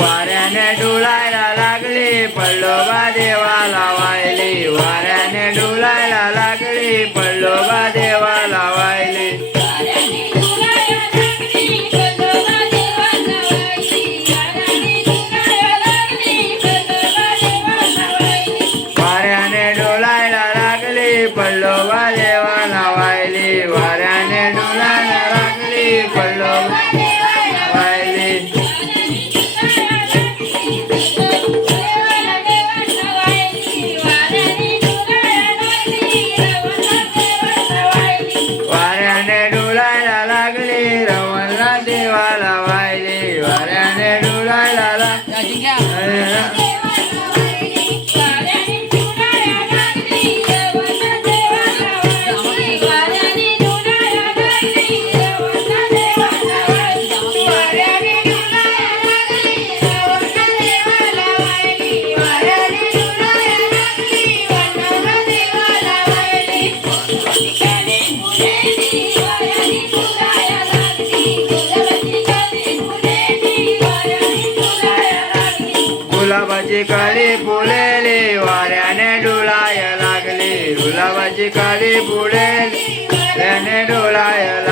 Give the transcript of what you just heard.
वाऱ्याने डुलायला लागली पल्लोबा देवाला वाहिली वाऱ्याने डुलायला लागली पल्लोबा देवाला वाहिली वाऱ्याने डुलायला लागली पल्लोबा देवाला वाहिली वाऱ्याने डुलायला लागली पल्लोबा वाहिली वाऱ्याने डुलायला लागली रवणला देवाला वाहिली वाऱ्याने डुलायला लागली गुलाबाची काळी फुलेली वाऱ्याने डुलाय लागली गुलाबाची काळी फुलेली वाऱ्याने डुलाय लागली